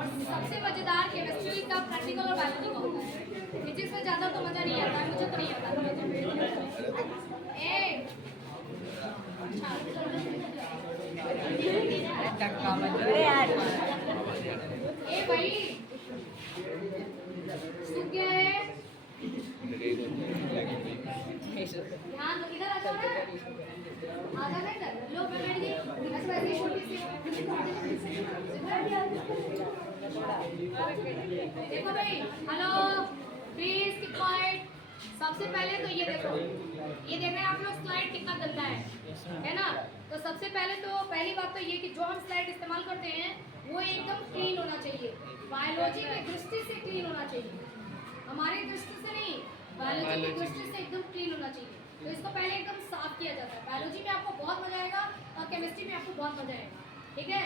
और सबसे मजेदार केमिस्ट्री का प्रैक्टिकल और बायोलॉजी का होता है। फिजिक्स में ज़्यादा तो मज़ा नहीं आता, मुझे तो नहीं आता। ए भाई सूख गया है, ध्यान दो, इधर आ जाओ ना, आ जाना इधर। लो मैं बैठ गई, ऐसे वैसे छोटी सी। देखो भाई, हेलो प्लीज कीप क्वाइट। सबसे पहले तो ये देखो, ये देख रहे हैं आप लोग स्लाइड कितना गंदा है ना। तो सबसे पहले तो पहली बात तो ये कि जो हम स्लाइड इस्तेमाल करते हैं वो एकदम क्लीन होना चाहिए, बायोलॉजी की दृष्टि से क्लीन होना चाहिए, हमारी दृष्टि से नहीं, बायोलॉजी की दृष्टि से एकदम क्लीन होना चाहिए। तो इसको पहले एकदम साफ किया जाता है। बायोलॉजी में आपको बहुत मजा आएगा और केमिस्ट्री में आपको बहुत मजा आएगा, ठीक है।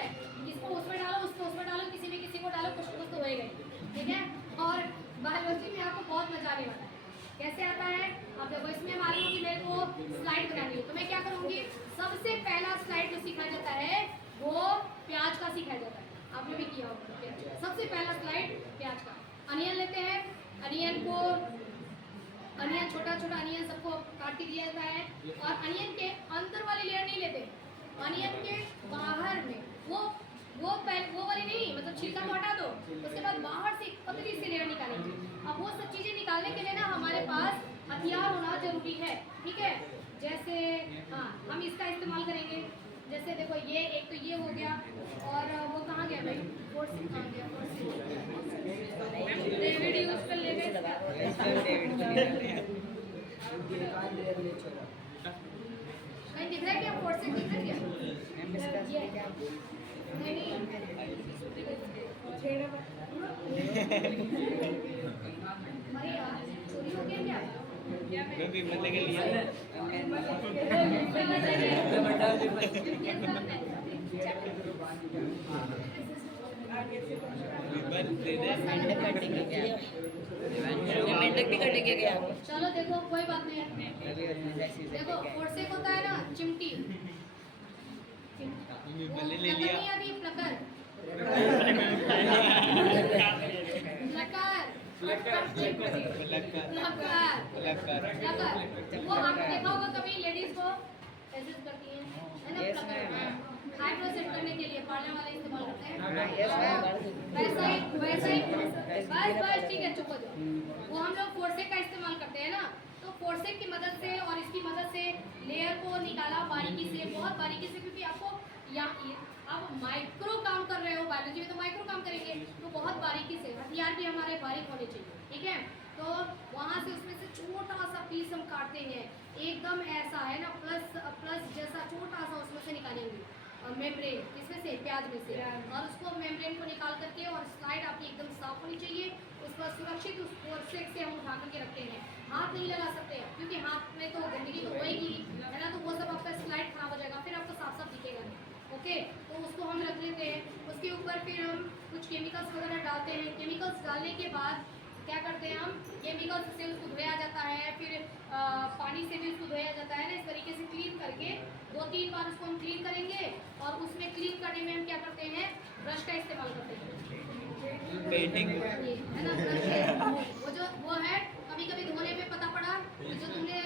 इसको उसमें डालो, उसको उसमें डालो, किसी में किसी को डालो, कुछ कुछ तो होएगा ही, ठीक है। और बायोलॉजी में आपको बहुत मजा आने वाला है। कैसे आता है आप देखो, इसमें हमारी होगी, मेरे को स्लाइड बनानी है तो मैं क्या करूँगी, सबसे पहला स्लाइड जो सिखाया जाता है वो प्याज का सिखाया जाता है। आपने भी किया होगा। सबसे पहला स्लाइड प्याज का। अनियन लेते हैं, अनियन को, अनियन छोटा छोटा अनियन सबको काट के दिया जाता है और अनियन के अंदर वाली लेयर नहीं लेते, अनियन के बाहर में वो वाली नहीं, मतलब छिलका को हटा दो, उसके बाद बाहर से पतली सी लेयर निकालेंगे। अब वो सब चीज़ें निकालने के लिए ना हमारे पास हथियार होना जरूरी है, ठीक है। जैसे हाँ, हम इसका इस्तेमाल करेंगे। जैसे देखो ये एक तो ये हो गया, और वो कहाँ गया भाई, फोर्सिंग कहाँ गया, डेविड यूज कर ले गए। नहीं दिख रहा है क्या, फोर्सिंग दिख रहा है क्या? नहीं अरे यार चोरी हो गया क्या? मैं भी बदले के लिए मेंढक भी कटेंगे क्या? चलो देखो कोई बात नहीं। देखो फोर्सेक होता है ना, चिमटी, बल्ले ले लिया। अभी प्लकर, वो आपने देखा होगा कभी लेडीज को ऐसे करती हैं, है ना, प्लकर हाइड्रो सेट करने के लिए पार्लर वाले इस्तेमाल करते हैं। वैसा ही बस ठीक है, चुप हो जाओ। वो हम लोग फोर्सेक का इस्तेमाल करते हैं ना, तो फोर्सेक की मदद से और इसकी मदद से लेयर को निकाला बारीकी से, बहुत बारीकी से, क्योंकि आपको यहाँ आप माइक्रो काम कर रहे हो, बायोलॉजी में तो माइक्रो काम करेंगे, तो बहुत बारीकी से, हथियार भी हमारे बारीक होने चाहिए, ठीक है। तो वहाँ से उसमें से छोटा सा पीस हम काटते हैं, एकदम ऐसा है ना, प्लस जैसा छोटा सा उसमें से निकालेंगे और मेम्ब्रेन, किसमें से, प्याज में से, और उसको मेम्ब्रेन को निकाल करके, और स्लाइड आपकी एकदम साफ होनी चाहिए, उस पर सुरक्षित उस फोर्सेक से हम उठा करके रखते हैं। हाथ नहीं लगा सकते क्योंकि हाथ में तो गंदगी तो होएगी, है ना, तो वो सब आपका स्लाइड खराब हो जाएगा, फिर आपको साफ साफ दिखेगा नहीं, ओके। तो उसको हम रख लेते हैं। उसके ऊपर फिर हम कुछ केमिकल्स वगैरह डालते हैं। केमिकल्स डालने के बाद क्या करते हैं हम, केमिकल्स से उसको धोया जाता है, फिर पानी से भी उसको धोया जाता है ना, इस तरीके से क्लीन करके 2-3 बार उसको हम क्लीन करेंगे। और उसमें क्लीन करने में हम क्या करते हैं, ब्रश का इस्तेमाल करते हैं, पेंटिंग है ना, ब्रश। वो है, कभी कभी धोने में पता पड़ा कि जो तुमने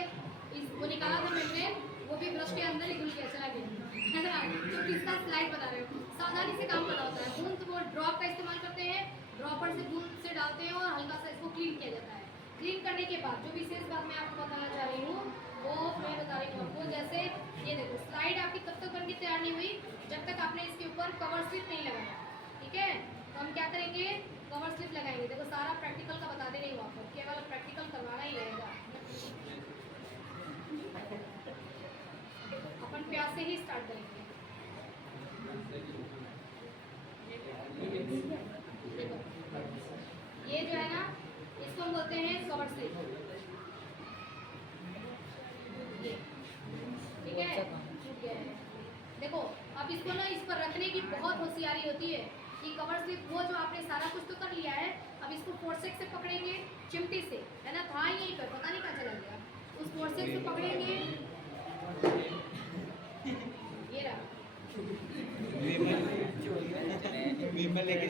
वो निकाला था मेम्ब्रेन, वो भी ब्रश के अंदर ही घुल गया, चला गया, है ना। तो किसका स्लाइड बता रहे हो, सावधानी से काम करना होता है। बूंद, वो ड्रॉप का इस्तेमाल करते हैं, ड्रॉपर से बूंद से डालते हैं और हल्का सा इसको क्लीन किया जाता है। क्लीन करने के बाद जो विशेष बात मैं आपको बताना चाह रही हूँ वो मैं बता रही हूँ आपको। जैसे ये देखो, स्लाइड आपकी तब तक बनके तैयार नहीं हुई जब तक आपने इसके ऊपर कवर स्लिप नहीं लगाया, ठीक है। तो हम क्या करेंगे, कवर स्लिप लगाएंगे। देखो सारा प्रैक्टिकल का बता दे रही हूँ आपको, केवल प्रैक्टिकल करवाना ही रहेगा। अपन प्याज से ही स्टार्ट करेंगे। ये जो है ना, इसको हम बोलते हैं कवर स्लिप, ये ठीक है। देखो अब इसको ना, इस पर रखने की बहुत होशियारी होती है कि कवर स्लिप, वो जो आपने सारा कुछ तो कर लिया है, अब इसको फोर्सेक से पकड़ेंगे, चिमटी से, है ना, था यहीं पर, पता नहीं कहाँ चला गया, उस फोर्सेक से पकड़ेंगे, ये रहा विमल लेके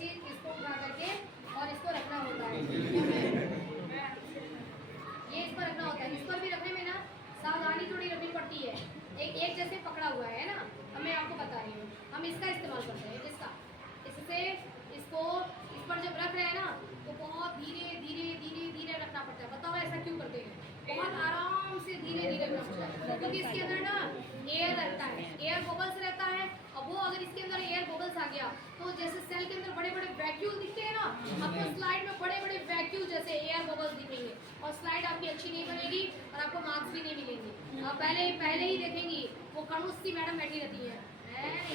चीज इसको उठा करके और इसको रखना होता है, ये इस पर रखना होता है। इस पर भी रखने में ना सावधानी थोड़ी रखनी पड़ती है। एक जैसे पकड़ा हुआ है ना, अब मैं आपको बता रही हूँ, हम इसका इस्तेमाल करते हैं, इसका, इससे इसको इस पर जब रख रहे हैं ना तो बहुत धीरे धीरे धीरे धीरे रखना पड़ता है। बताओ ऐसा क्यों करते हैं? बहुत आराम से धीरे धीरे रखना पड़ता है, क्योंकि इसके अंदर ना एयर रहता है, एयर बबल्स रहता है। अब वो अगर इसके अंदर एयर बबल्स आ गया तो जैसे सेल के अंदर बड़े बड़े वैक्यूल दिखते हैं ना, आपको स्लाइड में बड़े बड़े वैक्यूल जैसे एयर बबल्स दिखेंगे और स्लाइड आपकी अच्छी नहीं बनेगी और आपको मार्क्स भी नहीं मिलेंगे। आप पहले ही देखेंगी वो कणुस सी मैडम बैठी रहती है,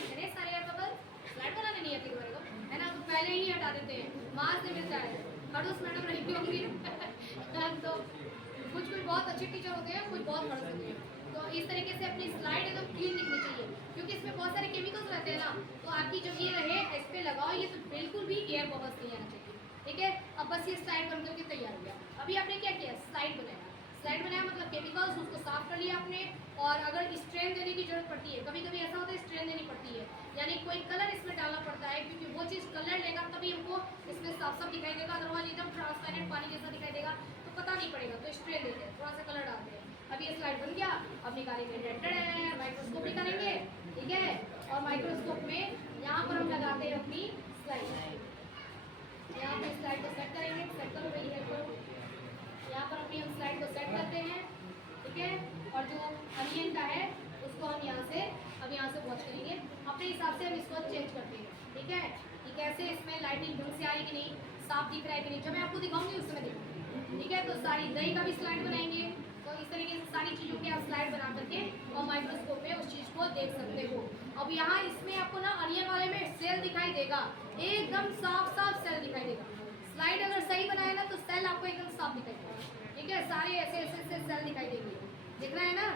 इतने सारे एयर बबल्स, स्लाइड बनाने नहीं आती तुम्हारे को, है ना, तो पहले ही हटा देते हैं, मार्क्स नहीं मिलता है। खड़ूस मैडम रही होंगी तो कुछ बहुत अच्छे टीचर होते हैं, कुछ बहुत खड़ूस होते हैं। तो इस तरीके से अपनी स्लाइड एकदम क्लीन दिखनी चाहिए, क्योंकि इसमें बहुत सारे केमिकल्स रहते हैं ना, तो आपकी जब ये रहे इस पे लगाओ ये तो बिल्कुल भी एयर बबल्स नहीं आना चाहिए। ठीक है, अब बस ये स्लाइड बन करके तैयार हो गया। अभी आपने क्या किया? स्लाइड बनाया मतलब केमिकल्स उसको साफ कर लिया आपने। और अगर स्ट्रेन देने की जरूरत पड़ती है, कभी कभी ऐसा होता है स्ट्रेन देनी पड़ती है, यानी कोई कलर इसमें डालना पड़ता है, क्योंकि वो चीज़ कलर लेगा तभी हमको इसमें साफ साफ दिखाई देगा, अदरवाइज एकदम ट्रांसपेरेंट पानी जैसा दिखाई देगा तो पता नहीं पड़ेगा। तो स्ट्रेन देते हैं, थोड़ा सा कलर डालते हैं। अब ये स्लाइड बन गया, अब निकालेंगे, माइक्रोस्कोप निकालेंगे, ठीक है, और माइक्रोस्कोप में यहाँ पर हम लगाते हैं अपनी स्लाइड, यहाँ पे स्लाइड को सेट करेंगे, सेट करो भाई, हेल्प करो, यहाँ पर अपनी हम स्लाइड को सेट करते हैं, ठीक है, और जो अनियन का है उसको हम यहाँ से अब यहाँ से वॉच करेंगे, अपने हिसाब से हम इसको चेंज करते हैं, ठीक है, कि कैसे इसमें लाइटिंग ढंग से आई कि नहीं, साफ दिख रहा है कि नहीं, जब मैं आपको दिखाऊंगी उस समय देखूँगी, ठीक है। तो सारी दही का भी स्लाइड बनाएंगे, तो इस तरीके से सारी चीज़ों की आप स्लाइड बना करके और माइक्रोस्कोप में उस चीज़ को देख सकते हो। अब यहाँ इसमें आपको ना अनियन वाले में सेल दिखाई देगा, एकदम साफ साफ सेल दिखाई देगा। स्लाइड अगर सही बनाए ना तो सेल आपको एकदम साफ दिखाई देगा, ठीक है, सारे ऐसे ऐसे ऐसे सेल दिखाई देंगे, दिख रहा है ना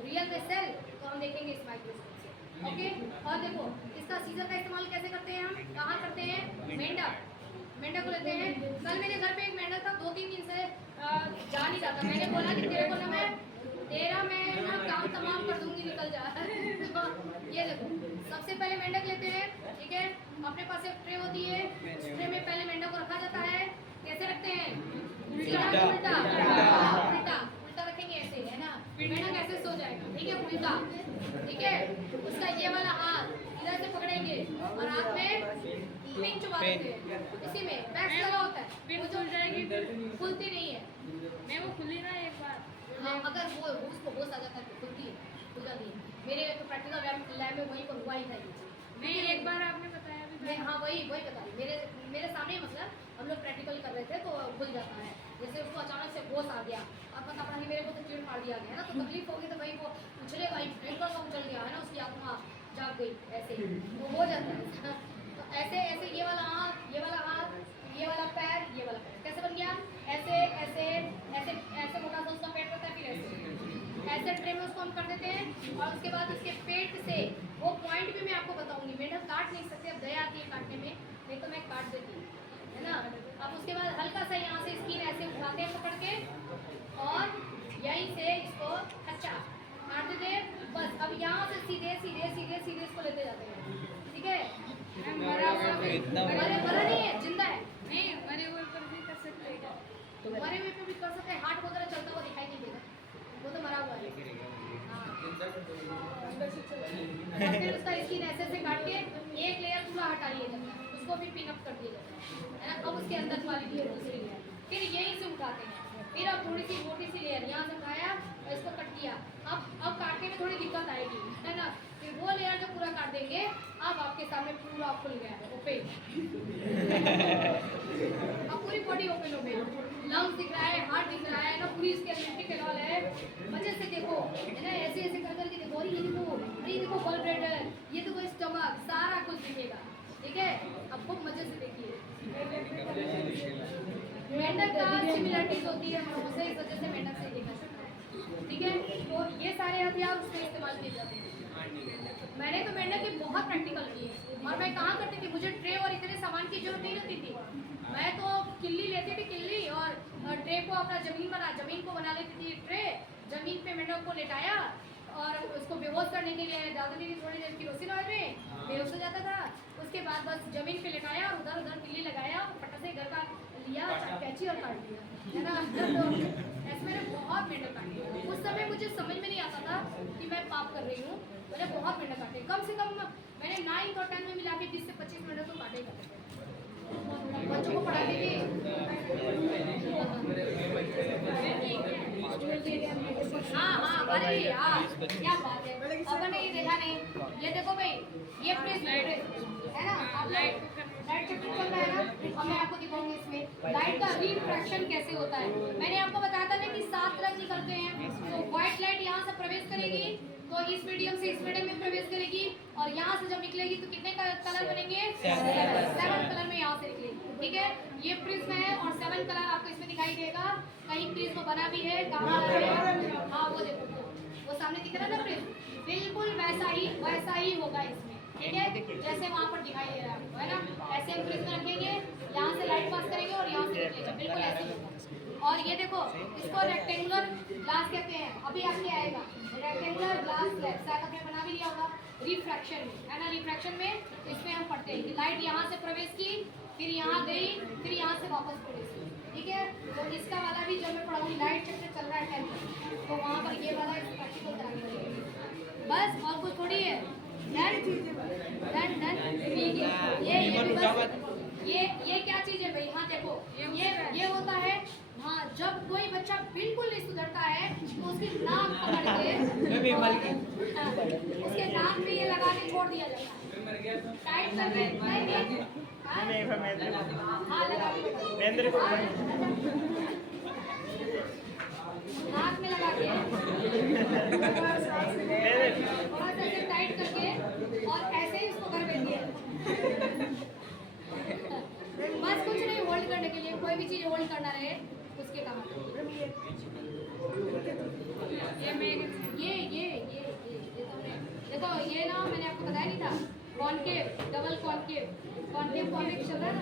रियल में सेल, तो हम देखेंगे इस माइक्रोस्कोप से, ओके। और देखो इसका सीजर का इस्तेमाल कैसे करते हैं, हम कहाँ करते हैं, मेंढक को लेते हैं। कल मेरे घर पे एक मेंढक था, 2-3 दिन से जा नहीं जाता, मैंने बोला कि तेरे को ना मैं ना काम तमाम कर दूंगी, निकल जा ये देखो, सबसे पहले मेंढक लेते हैं, ठीक है, अपने पास एक ट्रे होती है, उस ट्रे में पहले मेंढक को रखा जाता है। कैसे रखते हैं? उल्टा रखेंगे ऐसे, है ना, मेंढक ऐसे सो जाएगा, ठीक है, उल्टा, ठीक है। उसका ये वाला हाथ इधर से पकड़ेंगे और हाथ में पिन चुबा देते हैं, इसी में वैक्स लगा होता है, वो खुल जाएगी, खुलती नहीं है, मैं वो खुली ना एक बार। हाँ, अगर वो उसको होश आ जाता है तो खुल जाती है। मेरे तो प्रैक्टिकल लैब में वहीं पर हुआ ही था ये चीज़। नहीं, एक बार आपने बताया भी था। मैं हाँ वही बता रही, मेरे सामने ही मतलब हम लोग प्रैक्टिकल कर रहे थे तो खुल जाता है। जैसे उसको अचानक से होश आ गया और पता पड़ा कि मेरे को तो चीड़ मार दिया गया है ना, तो तकलीफ होगी तो भाई वो उछले भाई भयंकर का उछल गया है ना, उसकी आत्मा जाग गई, ऐसे ही तो हो जाता है। तो ऐसे ऐसे ये वाला हाथ, ये वाला हाथ, ये वाला पैर, ये वाला पैर कैसे बन गया, ऐसे ऐसे ऐसे ऐसे मोटा सा उसका पेट होता है, फिर ऐसे ट्रे में उसको हम कर देते हैं। और उसके बाद उसके पेट से वो पॉइंट भी मैं आपको बताऊंगी, मेंढक काट नहीं सकते, अब दया आती है काटने में, नहीं तो मैं काट देती हूँ, है ना। अब उसके बाद हल्का सा यहाँ से स्किन ऐसे उठाते हैं पकड़ के और यहीं से इसको अच्छा काट देते हैं, बस। अब यहाँ से सीधे सीधे सीधे सीधे इसको लेते जाते हैं, ठीक है। मरा नहीं है, जिंदा है, नहीं, मरे हुए पर भी कर सकते हैं। तो मरे हुए पे भी कर सकते हैं, हार्ट वगैरह चलता हुआ दिखाई नहीं देगा, वो तो मरा हुआ है। और फिर उसका स्किन ऐसे ऐसे काट के एक लेयर पूरा हटा लिया जाता है, उसको भी पिन अप कर दिया जाता है ना। अब उसके अंदर वाली लेयर, दूसरी लेयर, फिर यहीं से उठाते हैं, फिर अब थोड़ी सी मोटी सी लेयर यहाँ से उठाया और इसको कट किया। अब काटने में थोड़ी दिक्कत आएगी, है ना, फिर वो लेयर जब पूरा काट देंगे, अब आपके सामने पूरा खुल गया है, ओपन अब पूरी बॉडी ओपन हो गई, लंग्स दिख रहा है, हार्ट दिख रहा है ना, पूरी इसके अंदर केनॉल है, मजे से देखो, है ना, ऐसे ऐसे कर करके देखो, अरे ये देखो बल्ब ब्लैडर, ये देखो स्टमक, सारा कुछ दिखेगा, ठीक है। अब खूब मजे से देखिए, मेंढक का सिमिलरिटीज होती है मनुष्य से, इस वजह से मेंढक से देखा सकता है, ठीक है। तो ये सारे हथियार उसमें इस्तेमाल किए जाते हैं। मैंने तो मेंढक की बहुत प्रैक्टिकल की है, और मैं कहाँ करती थी, मुझे ट्रे और इतने सामान की जरूरत नहीं रहती थी, मैं तो किल्ली लेती थी, किल्ली और ट्रे को अपना जमीन को बना लेती थी, ट्रे जमीन पे मेंढक को लेटाया और उसको बेहोश करने के लिए डाल देती थी थोड़ी देर केरोसिन ऑयल में, बेहोश हो जाता था। उसके उसके बाद बस जमीन पे लिटाया और उधर उधर तिल्ली लगाया और फटा से घर का लिया कैंची और काट दिया, है ना। तो ऐसे मैंने बहुत मेंढक काटे। उस समय मुझे समझ में नहीं आता था कि मैं पाप कर रही हूँ। मैंने बहुत मेंढक काटे, कम से कम मैंने 9th और 10th में मिला के 20 से 25 मेंढक तो काटे करते थे। बच्चों को पढ़ाते थे। हाँ हाँ, अरे यार क्या बात है, अपन ने ये देखा नहीं। ये देखो भाई, ये प्रेस है ना, आप लाइट चेकिंग चल रहा है ना, और मैं आपको दिखाऊंगी इसमें लाइट का रिफ्रैक्शन कैसे होता है। मैंने आपको बताया था ना कि 7 रंग निकलते हैं। तो व्हाइट लाइट यहाँ से प्रवेश करेगी तो इस मीडियम से इस मीडियम में प्रवेश करेगी, और यहाँ से जब निकलेगी तो कितने कलर बनेंगे? 7 कलर में यहाँ से निकलेगी, ठीक है। ये प्रिज्म है और 7 कलर आपको इसमें दिखाई देगा। कहीं प्रिज्म बना भी है, कहाँ है? हाँ वो देखो, वो सामने दिख रहा है ना प्रिज्म, बिल्कुल वैसा ही होगा इसमें, ठीक है, जैसे वहाँ पर दिखाई दे रहा है आपको, है ना। ऐसे हम प्रिज्म रखेंगे, यहाँ से लाइट पास करेंगे और यहाँ से निकलेगा, बिल्कुल ऐसे ही होगा। और ये देखो, इसको रेक्टेंगुलर ग्लास कहते हैं। अभी आपके आएगा रेक्टेंगुलर ग्लास स्लैब, शायद आपने बना भी लिया होगा रिफ्रैक्शन में, है ना। रिफ्रैक्शन में इसमें हम पढ़ते हैं कि लाइट यहाँ से प्रवेश की, फिर यहाँ गई, फिर यहाँ से वापस प्रवेश की, ठीक है। तो इसका वाला भी जब मैं पढ़ाऊंगी, लाइट चैप्टर चल रहा है 10th, तो वहाँ पर ये वाला प्रैक्टिकल करानी पड़ेगी, बस और कुछ थोड़ी है। डन ठीक है। ये क्या चीज़ है भाई? हाँ देखो, ये होता है, हाँ, जब कोई बच्चा बिल्कुल नहीं सुधरता है तो उसकी नाक पकड़ के उसके नाक में ये लगा के छोड़ दिया जाता है, टाइट करके हाँ लगा के नाक में लगा के थोड़ा सा ऐसे टाइट करके और ऐसे ही उसको कर देंगे। बस कुछ नहीं, होल्ड करने के लिए, कोई भी चीज़ होल्ड करना रहे उसके काम। ये देखो, ये ना मैंने आपको बताया नहीं था, कॉनकेव डबल कॉनकेव चल रहा है ना।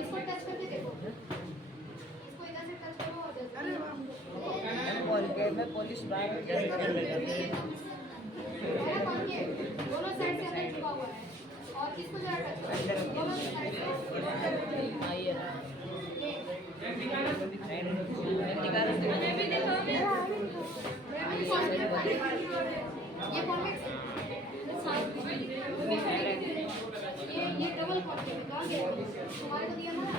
इसको टच करके देखो, इसको इधर से टच करो और पॉलिश बार कॉनकेव दोनों साइड से अंदर छुपा हुआ है, और इसको जरा टच करो दोनों साइड से। ये कॉन्वेक्स ये डबल कॉन्वेक्स कहाँ गया? तुम्हारे को दिया था ना।